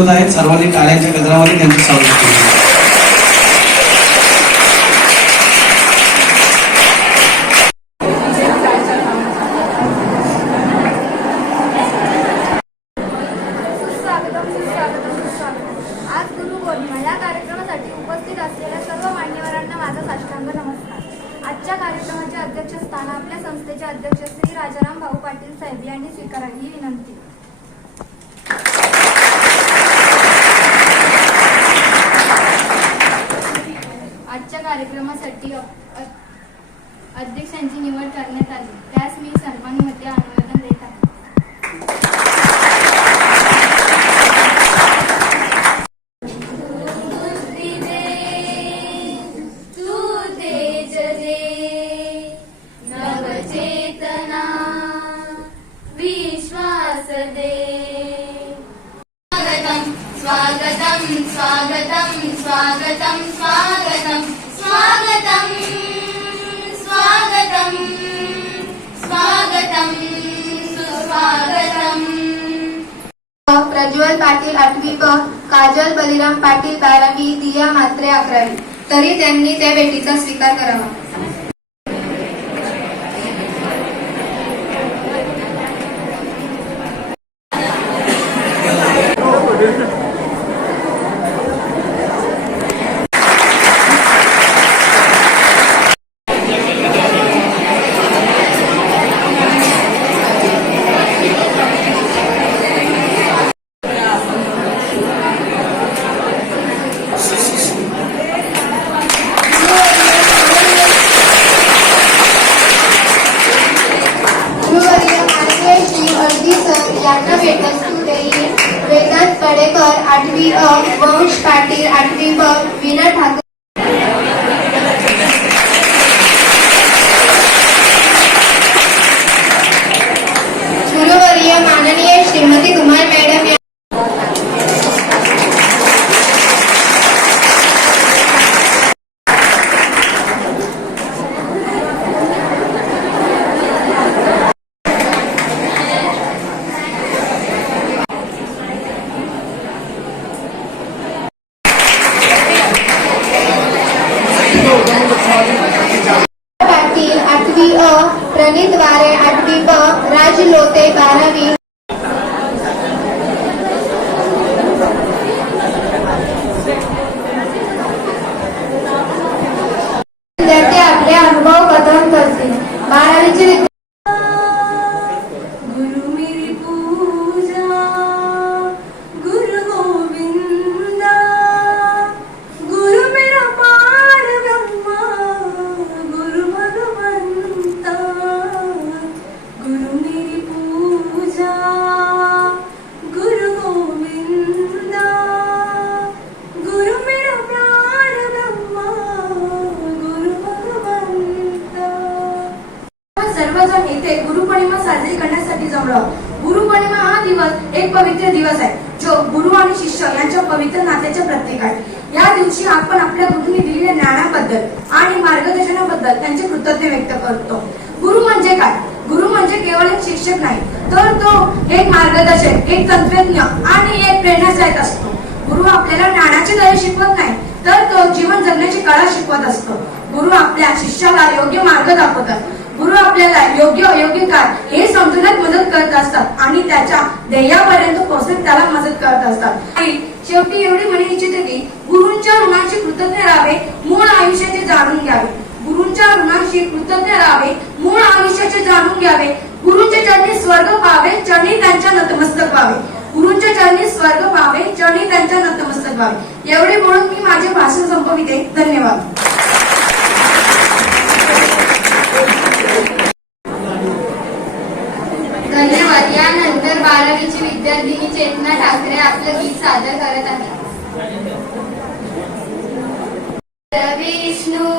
उपस्थित आहेत. सर्वांनी टाळ्यांच्या गजरामध्ये त्यांचं स्वागत केलं. कार्यक्रमासाठी अध्यक्षांची निवड करण्यात आली. त्यास मी सर्वांमध्ये अनुमोदन देत आहे. स्वागतम स्वागतम तू प्रज्वल पाटील आठवी प काजल बलिराम पाटील बारावी दिया मात्रे अकरावी. तरी त्यांनी त्या भेटीचा स्वीकार करावा. आठवी अ वंश पाटील आठवी ब विना ठाकूर साजरी करण्यासाठी जमलो. गुरु पौर्णिमा हा दिवस एक पवित्र दिवस आहे. जो गुरु आणि शिष्य यांच्या पवित्र नात्याचे प्रतीक आहे. या दिवशी आपण आपल्या गुरुंनी दिलेल्या ज्ञानाबद्दल आणि मार्गदर्शनाबद्दल त्यांचे कृतज्ञ व्यक्त करतो. गुरु म्हणजे काय? गुरु म्हणजे केवळ एक शिक्षक नाही तर तो एक मार्गदर्शक एक तंत्रज्ञ आणि एक प्रेरणादायक असतो. गुरु आपल्याला ज्ञानाची दय शिकवत नाही तर तो जीवन जगण्याची कला शिकवत असतो. गुरु आपल्या शिष्याला योग्य मार्ग दाखवतात. गुरु आपल्याला योग्य अयोग्य काय हे समजण्यात मदत करत असतात आणि त्याच्या ध्येयापर्यंत पोहोचण्यात त्याला मदत करत असतात. आणि शेवटी एवढी म्हणे इच्छिते की गुरुंच्या ऋणाची कृतज्ञ राहावे मूळ आयुष्याचे जाणून घ्यावे. गुरुंच्या ऋणाशी कृतज्ञ राहावे मूळ आयुष्याचे जाणून घ्यावे. गुरुच्या चरणी स्वर्ग पावे चरणी त्यांच्या नतमस्तक व्हावे. गुरुंच्या चरणी स्वर्ग पावे चरणी त्यांच्या नतमस्तक व्हावे. एवढे बोलून मी माझे भाषण संपविते. धन्यवाद. विद्यार्थिनी चेतना ठाकरे आपलं गीत सादर करत आहे विष्णू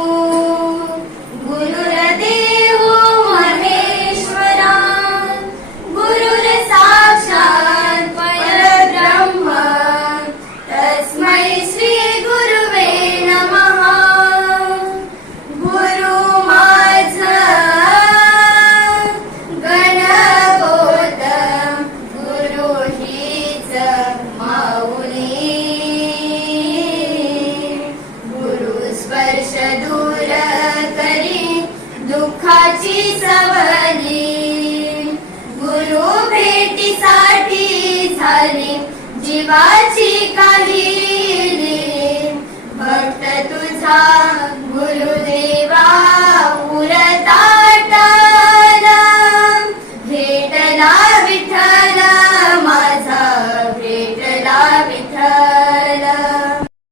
जीवाची काही भक्त तुझा गुरुदेवा उरता भेटला विठ्ठल माझा भेटला विठ्ठल.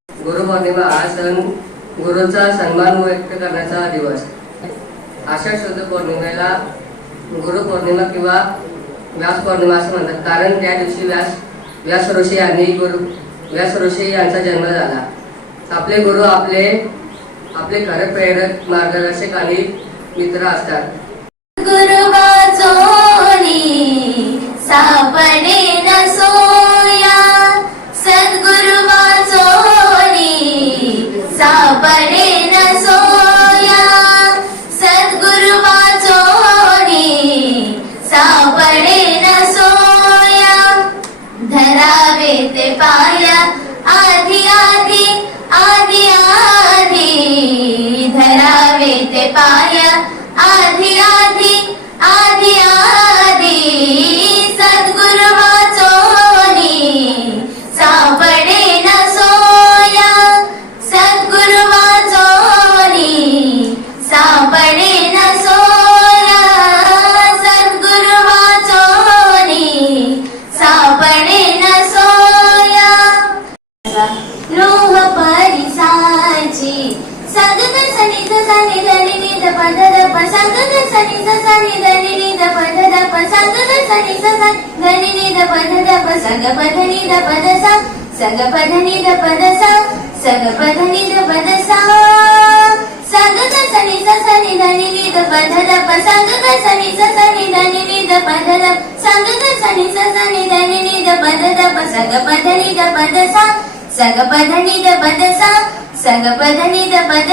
गुरुपौर्णिमा हा सण गुरुचा सन्मान व्यक्त करण्याचा दिवस. अशा शुद्ध पौर्णिमेला गुरुपौर्णिमा किंवा व्यास पौर्णिमा असं म्हणतात. कारण त्या दिवशी व्यास व्यास ऋषी यांनी गुरु व्यास ऋषी यांचा जन्म झाला. आपले गुरु आपले आपले खरे प्रेरक मार्गदर्शक आणि मित्र असतात. आधी आधी आधी आधी सद्गुरु वाचोनी सापडे न सोया सद्गुरु वाचोनी सापडे పద సా సగ పద నిద పద సా సగ పద నిద పద సా సగ గ సని స సని ద ని ని ద పద ద ప సగ గ సని స సని ద ని ని ద పద ద సగ గ సని స నిద పద సగ పద నిద పద సగ పద నిద పద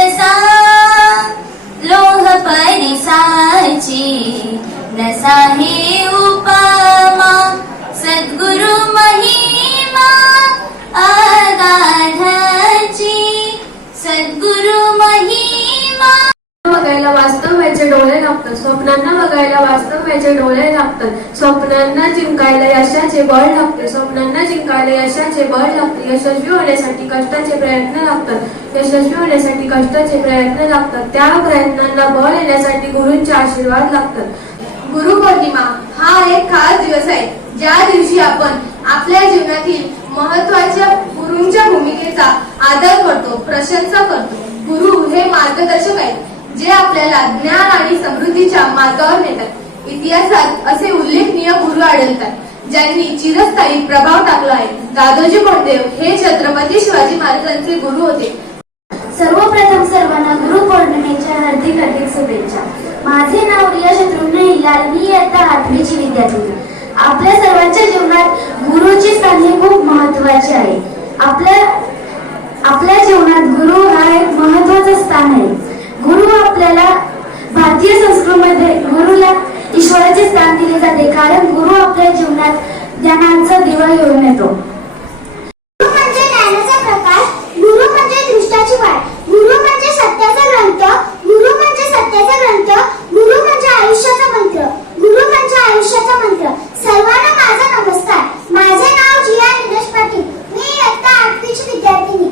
लागतात स्वप्नांना बघायला वास्तव्याचे डोळे लागतात स्वप्नांना जिंकायला यशाचे बळ लागते. स्वप्नांना जिंकायला यशाचे बळ लागते. यशस्वी होण्यासाठी कष्टाचे प्रयत्न लागतात. यशस्वी होण्यासाठी कष्टाचे प्रयत्न लागतात. त्या प्रयत्नांना बळ येण्यासाठी गुरूंचे आशीर्वाद लागतात. गुरु पौर्णिमा हा एक खास दिवस आहे. ज्या दिवशी आपण आपल्या जीवनातील महत्त्वाच्या गुरूंच्या भूमिकेचा आदर करतो प्रशंसा करतो गुरु हे मार्गदर्शक आहेत. जे आपल्याला ज्ञान आणि समृद्धीच्या मार्गावर नेतात. इतिहासात असे उल्लेखनीय गुरु आढळतात ज्यांनी चिरस्थायी प्रभाव टाकला आहे. दादोजी कोंडदेव हे छत्रपती शिवाजी महाराजांचे गुरु होते. सर्वप्रथम सर्वांना गुरुपौर्णिमेच्या हार्दिक हार्दिक शुभेच्छा. माझे नाव रिया शत्रुघ्न हिलाल मी आता आठवीची विद्यार्थी. आपल्या सर्वांच्या जीवनात गुरुचे स्थान हे खूप महत्त्वाचे आहे. आपल्या आपल्या जीवनात गुरु हा एक महत्वाचं स्थान आहे. गुरु आपल्याला भारतीय संस्कृतीमध्ये गुरुला ईश्वराचे स्थान दिले जाते. कारण गुरु आपल्या जीवनात ज्ञानाचा दिवा घेऊन येतो गुरु म्हणजे ज्ञानाचा प्रकाश गुरु म्हणजे दृष्टाची वाट गुरु म्हणजे सत्याचा ग्रंथ गुरु म्हणजे सत्याचा ग्रंथ गुरु म्हणजे आयुष्याचा मंत्र गुरु म्हणजे आयुष्याचा मंत्र सर्वांना माझा नमस्कार माझे नाव जिया निलेश पाटील मी इयत्ता आठवीची विद्यार्थिनी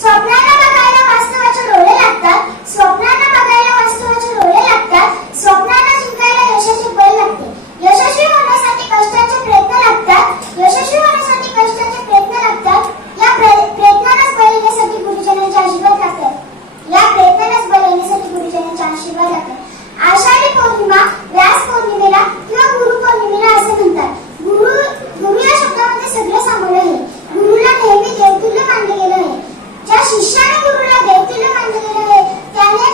स्वप्नांना बघायला वास्तवाचे डोळे लागतात स्वप्नांना बघायला वास्तवाचे डोळे लागतात स्वप्नांना जिंकायला यशाचे बळ लागते यशस्वी होण्यासाठी कष्टाचे प्रयत्न लागतात यशस्वी होण्यासाठी कष्टाचे प्रयत्न लागतात या प्रय- प्रयत्नांनाच बळ येण्यासाठी गुरुजनांचे आशीर्वाद लागतात या प्रयत्नांनाच बळ येण्यासाठी गुरुजनांचे आशीर्वाद लागतात आषाढी पौर्णिमा व्यास पौर्णिमेला किंवा गुरु पौर्णिमेला असे म्हणतात गुरु गुरु या शब्दामध्ये सगळं सामावलं आहे गुरुला नेहमी देवतुल्य मानले गेलं आहे ज्या शिष्याने गुरुला देवतुल्य मानले गेलं आहे त्याने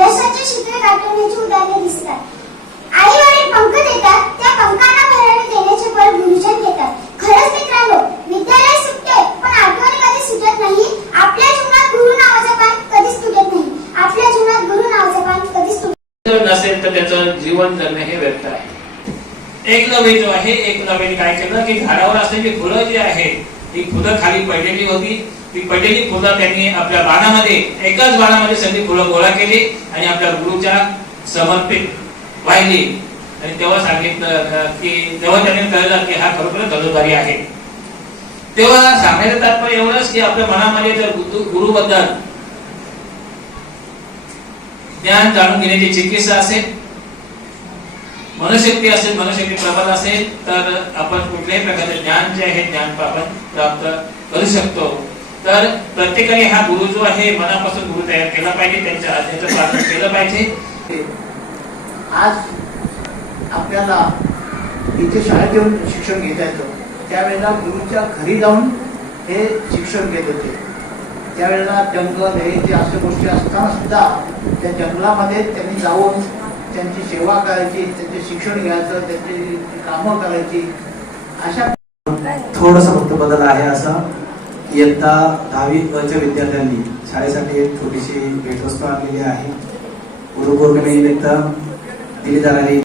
यशाचे शिखरे गाठवण्याची उदाहरणे दिसतात आई वडील पंख देतात त्या पंखांना भरारी देण्याचे बळ गुरुजन देतात खरंच मित्रांनो विद्यालय सुटते पण आठवणी कधी सुटत नाही आपल्या जीवनात गुरु नावाचा पान कधीच तुटत नाही आपल्या जीवनात गुरु नावाचा पान कधीच तुटत असेल तर त्याचं जीवन जगणे हे व्यर्थ आहे. एक नवे जो आहे एक नवेने काय केलं की झाडावर असलेली फुलं जी आहेत ती फुलं खाली पडलेली होती. ती पडलेली फुलं त्यांनी आपल्या बाणामध्ये एकाच बाणामध्ये सगळी फुलं गोळा केली आणि आपल्या गुरुच्या समर्पित वाहिली. आणि तेव्हा सांगितलं की तेव्हा त्यांनी कळलं की हा खरोखर धनुधारी आहे. तेव्हा सांगायचं तात्पर्य एवढंच की आपल्या मनामध्ये जर गुरुबद्दल ज्ञान जाणून घेण्याची चिकित्सा असेल मनशक्ती असेल मनशक्ती प्रबल असेल तर आपण कुठल्याही प्रकारचे ज्ञान जे आहे ज्ञान आपण प्राप्त करू शकतो. तर प्रत्येकाने हा गुरु जो आहे मनापासून गुरु तयार केला पाहिजे त्यांच्या आज्ञेचं पालन केलं पाहिजे. आज आपल्याला इथे शाळेत येऊन शिक्षण घेता येतं. त्यावेळेला गुरुच्या घरी जाऊन हे शिक्षण घेत होते. त्यावेळेला जंगल हे जे अशा गोष्टी असताना सुद्धा त्या जंगलामध्ये त्यांनी जाऊन त्यांची सेवा करायची त्यांचे शिक्षण घ्यायचं त्यांची कामं करायची. अशा थोडस फक्त बदल आहे असं. इयत्ता दहावी अच्या विद्यार्थ्यांनी शाळेसाठी एक छोटीशी भेटवस्तू आणलेली आहे. गुरुपौर्णिमेनिमित्त दिली जाणारी